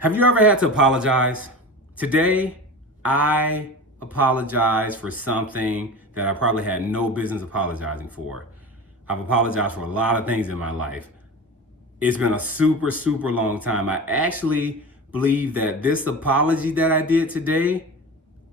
Have you ever had to apologize? Today, I apologize for something that I probably had no business apologizing for. I've apologized for a lot of things in my life. It's been a super long time. I actually believe that this apology that I did today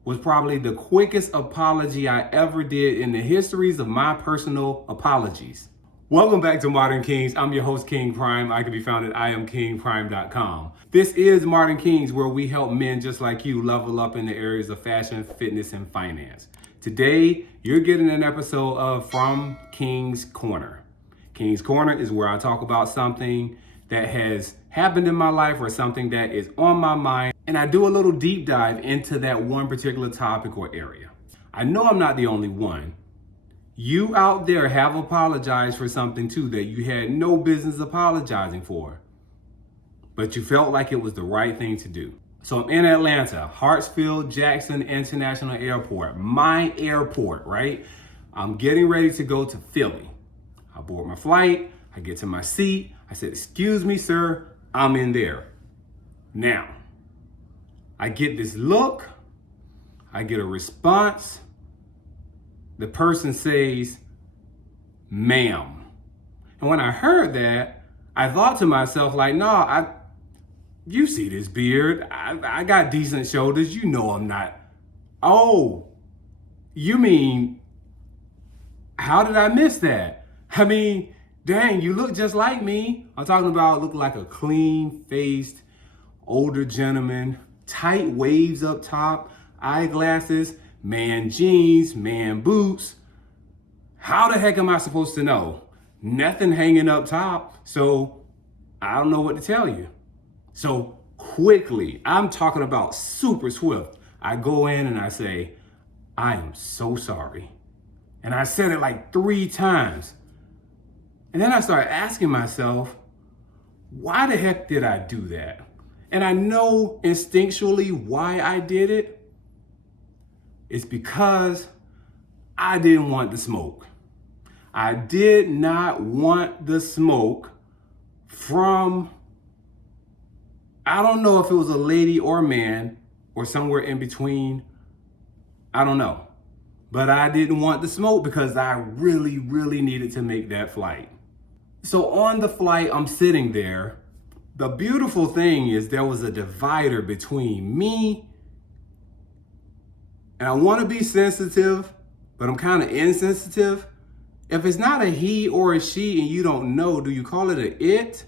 was probably the quickest apology I ever did in the histories of my personal apologies. Welcome back to Modern Kings. I'm your host, King Prime. I can be found at iamkingprime.com. This is Modern Kings, where we help men just like you level up in the areas of fashion, fitness, and finance. Today, you're getting an episode of From King's Corner. King's Corner is where I talk about something that has happened in my life or something that is on my mind, and I do a little deep dive into that one particular topic or area. I know I'm not the only one. You out there have apologized for something too that you had no business apologizing for, but you felt like it was the right thing to do. So I'm in Atlanta, Hartsfield-Jackson International Airport, my airport, right? I'm getting ready to go to Philly. I board my flight, I get to my seat. I said, "Excuse me, sir, I'm in there." Now, I get this look, I get a response. The person says, "Ma'am." And when I heard that, I thought to myself, like, no, you see this beard. I got decent shoulders. You know I'm not. Oh, you mean, how did I miss that? I mean, dang, you look just like me. I'm talking about look like a clean-faced, older gentleman, tight waves up top, eyeglasses, man jeans, man boots. How the heck am I supposed to know? Nothing hanging up top, so I don't know what to tell you. So quickly, I'm talking about super swift. I go in and I say, "I am so sorry." And I said it like 3 times. And then I started asking myself, why the heck did I do that? And I know instinctually why I did it. It's because I didn't want the smoke. I did not want the smoke from, I don't know if it was a lady or man or somewhere in between. I don't know. But I didn't want the smoke because I really needed to make that flight. So on the flight, I'm sitting there. The beautiful thing is there was a divider between me, and I want to be sensitive, but I'm kind of insensitive. If it's not a he or a she and you don't know, do you call it a it?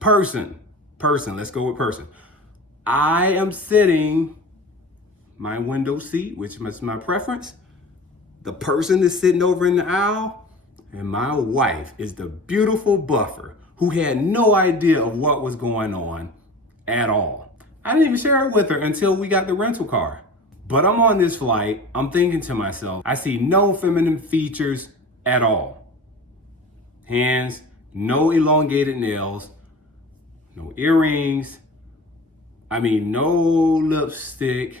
Person, let's go with person. I am sitting, my window seat, which is my preference. The person is sitting over in the aisle, and my wife is the beautiful buffer who had no idea of what was going on at all. I didn't even share it with her until we got the rental car. But I'm on this flight, I'm thinking to myself, I see no feminine features at all. Hands, no elongated nails, no earrings, no lipstick,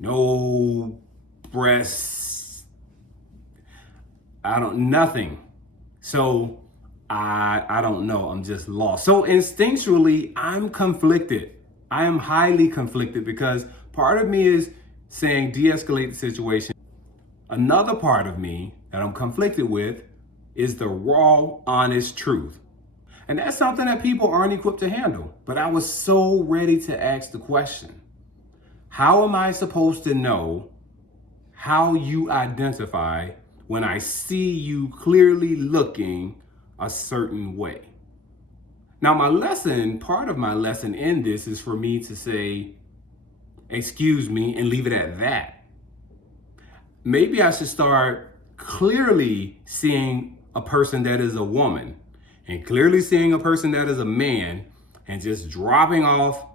no breasts, nothing. So I don't know, I'm just lost. So instinctually, I'm conflicted. I am highly conflicted because part of me is saying de-escalate the situation. Another part of me that I'm conflicted with is the raw, honest truth. And that's something that people aren't equipped to handle. But I was so ready to ask the question, how am I supposed to know how you identify when I see you clearly looking a certain way? Now, part of my lesson in this is for me to say, "Excuse me," and leave it at that. Maybe I should start clearly seeing a person that is a woman and clearly seeing a person that is a man and just dropping off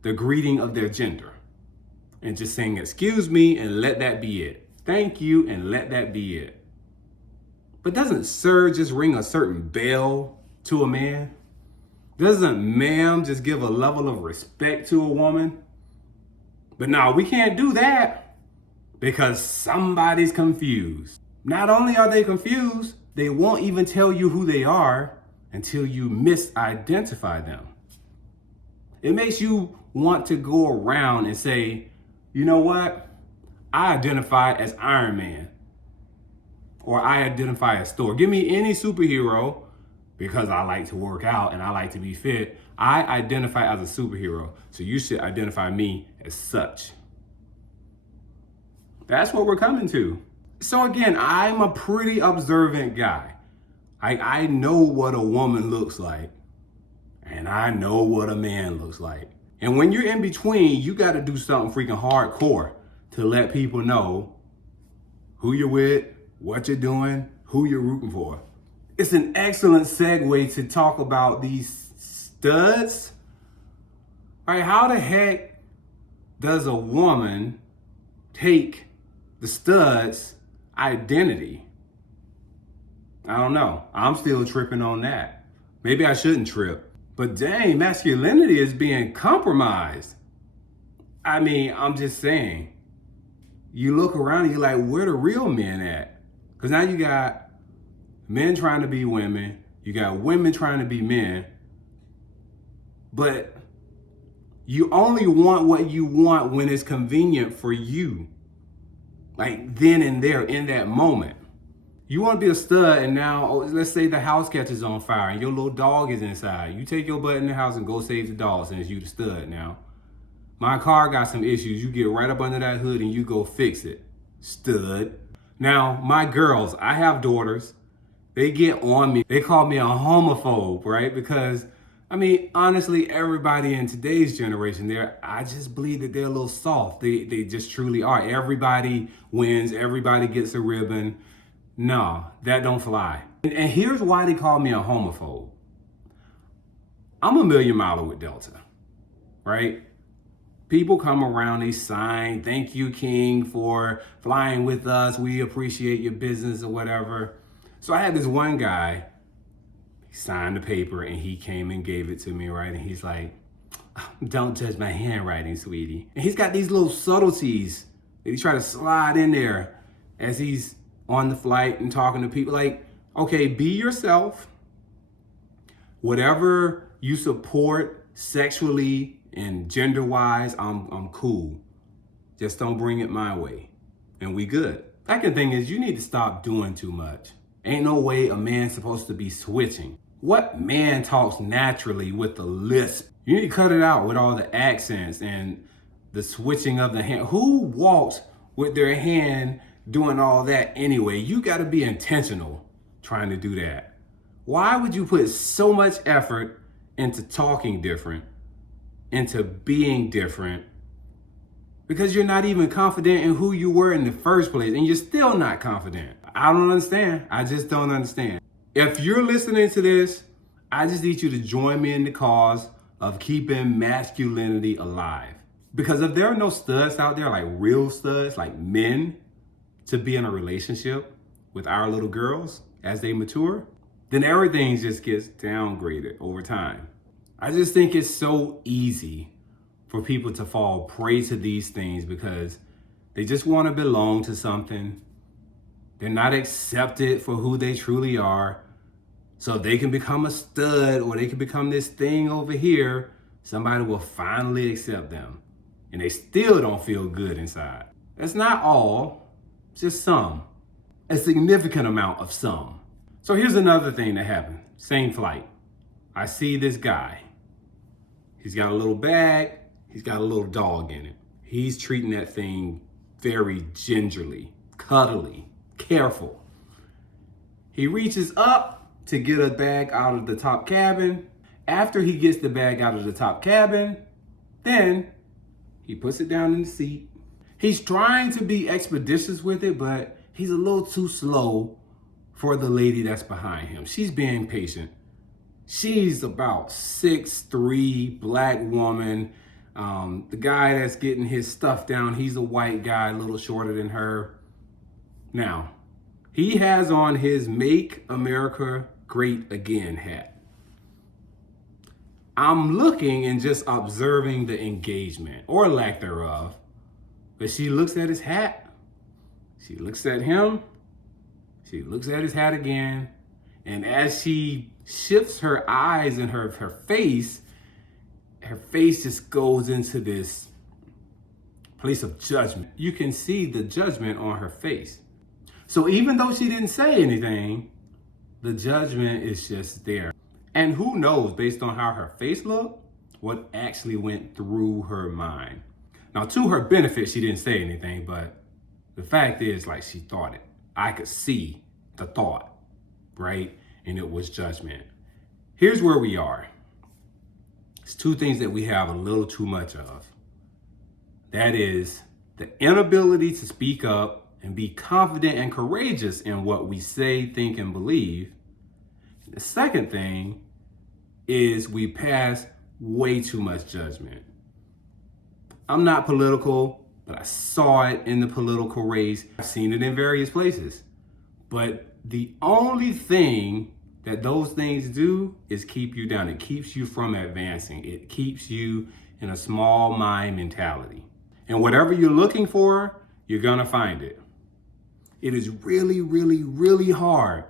the greeting of their gender and just saying, "Excuse me," and let that be it. "Thank you," and let that be it. But doesn't "sir" just ring a certain bell to a man? Doesn't "ma'am" just give a level of respect to a woman? But no, we can't do that because somebody's confused. Not only are they confused, they won't even tell you who they are until you misidentify them. It makes you want to go around and say, you know what? I identify as Iron Man, or I identify as Thor. Give me any superhero, because I like to work out and I like to be fit. I identify as a superhero, so you should identify me as such. That's what we're coming to. So again, I'm a pretty observant guy. I know what a woman looks like, and I know what a man looks like. And when you're in between, you got to do something freaking hardcore to let people know who you're with, what you're doing, who you're rooting for. It's an excellent segue to talk about these studs. Right? How the heck does a woman take the stud's identity? I don't know. I'm still tripping on that. Maybe I shouldn't trip. But dang, masculinity is being compromised. I mean, I'm just saying. You look around and you're like, where the real men at? Because now you got men trying to be women. You got women trying to be men. But you only want what you want when it's convenient for you. Like then and there in that moment. You want to be a stud, and now, let's say the house catches on fire and your little dog is inside. You take your butt in the house and go save the dog since you the stud now. My car got some issues. You get right up under that hood and you go fix it. Stud. Now, my girls, I have daughters. They get on me. They call me a homophobe, right? Because, I mean, honestly, everybody in today's generation, I just believe that they're a little soft. They just truly are. Everybody wins. Everybody gets a ribbon. No, that don't fly. And here's why they call me a homophobe. I'm a million miler with Delta, right? People come around, they sign, thank you, King, for flying with us. We appreciate your business or whatever. So I had this one guy, he signed the paper and he came and gave it to me, right? And he's like, don't judge my handwriting, sweetie. And he's got these little subtleties that he try to slide in there as he's on the flight and talking to people. Like, okay, be yourself. Whatever you support sexually and gender-wise, I'm cool. Just don't bring it my way. And we good. Second thing is you need to stop doing too much. Ain't no way a man's supposed to be switching. What man talks naturally with the lisp? You need to cut it out with all the accents and the switching of the hand. Who walks with their hand doing all that anyway? You got to be intentional trying to do that. Why would you put so much effort into talking different, into being different, because you're not even confident in who you were in the first place, and you're still not confident? I don't understand. I just don't understand. If you're listening to this, I just need you to join me in the cause of keeping masculinity alive. Because if there are no studs out there, like real studs, like men, to be in a relationship with our little girls as they mature, then everything just gets downgraded over time. I just think it's so easy for people to fall prey to these things because they just want to belong to something. They're not accepted for who they truly are. So if they can become a stud or they can become this thing over here, somebody will finally accept them. And they still don't feel good inside. That's not all, just some. A significant amount of some. So here's another thing that happened. Same flight. I see this guy. He's got a little bag. He's got a little dog in it. He's treating that thing very gingerly, cuddly, careful. He reaches up to get a bag out of the top cabin. After he gets the bag out of the top cabin, then he puts it down in the seat. He's trying to be expeditious with it, but he's a little too slow for the lady that's behind him. She's being patient. She's about 6'3", black woman. The guy that's getting his stuff down, he's a white guy, a little shorter than her. Now, he has on his Make America Great Again hat. I'm looking and just observing the engagement, or lack thereof. But she looks at his hat. She looks at him. She looks at his hat again. And as she shifts her eyes and her face, her face just goes into this place of judgment. You can see the judgment on her face. So even though she didn't say anything, the judgment is just there. And who knows, based on how her face looked, what actually went through her mind. Now, to her benefit, she didn't say anything, but the fact is, like, she thought it. I could see the thought, right? And it was judgment. Here's where we are. It's two things that we have a little too much of. That is the inability to speak up and be confident and courageous in what we say, think, and believe. The second thing is we pass way too much judgment. I'm not political, but I saw it in the political race. I've seen it in various places. But the only thing that those things do is keep you down. It keeps you from advancing. It keeps you in a small mind mentality. And whatever you're looking for, you're gonna find it. It is really, really, really hard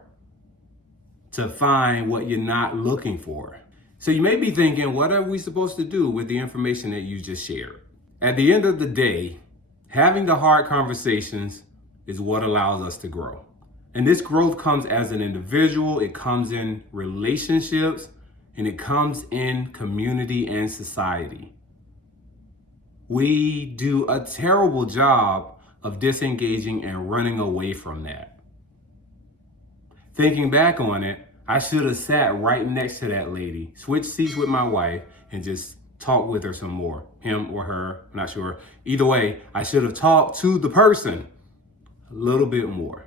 to find what you're not looking for. So you may be thinking, what are we supposed to do with the information that you just shared? At the end of the day, having the hard conversations is what allows us to grow. And this growth comes as an individual, it comes in relationships, and it comes in community and society. We do a terrible job of disengaging and running away from that. Thinking back on it, I should have sat right next to that lady, switched seats with my wife, and just talked with her some more. Him or her, I'm not sure. Either way, I should have talked to the person a little bit more.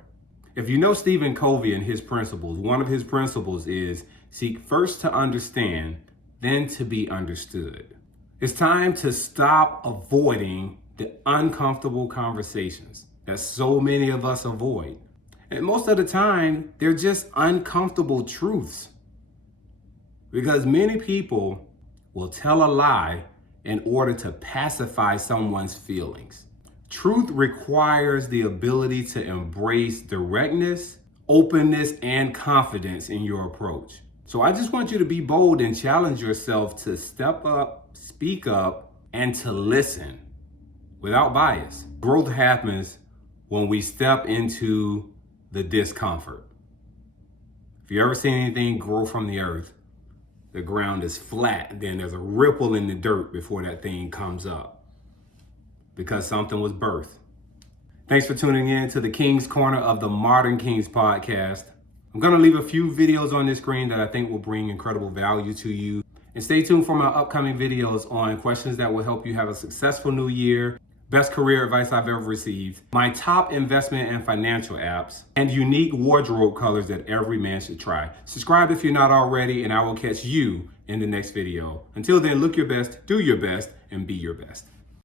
If you know Stephen Covey and his principles, one of his principles is seek first to understand, then to be understood. It's time to stop avoiding the uncomfortable conversations that so many of us avoid. And most of the time, they're just uncomfortable truths. Because many people will tell a lie in order to pacify someone's feelings. Truth requires the ability to embrace directness, openness, and confidence in your approach. So I just want you to be bold and challenge yourself to step up, speak up, and to listen without bias. Growth happens when we step into the discomfort. If you ever seen anything grow from the earth, the ground is flat, then there's a ripple in the dirt before that thing comes up, because something was birthed. Thanks for tuning in to the King's Corner of the Modern Kings podcast. I'm gonna leave a few videos on this screen that I think will bring incredible value to you. And stay tuned for my upcoming videos on questions that will help you have a successful new year, best career advice I've ever received, my top investment and financial apps, and unique wardrobe colors that every man should try. Subscribe if you're not already, and I will catch you in the next video. Until then, look your best, do your best, and be your best.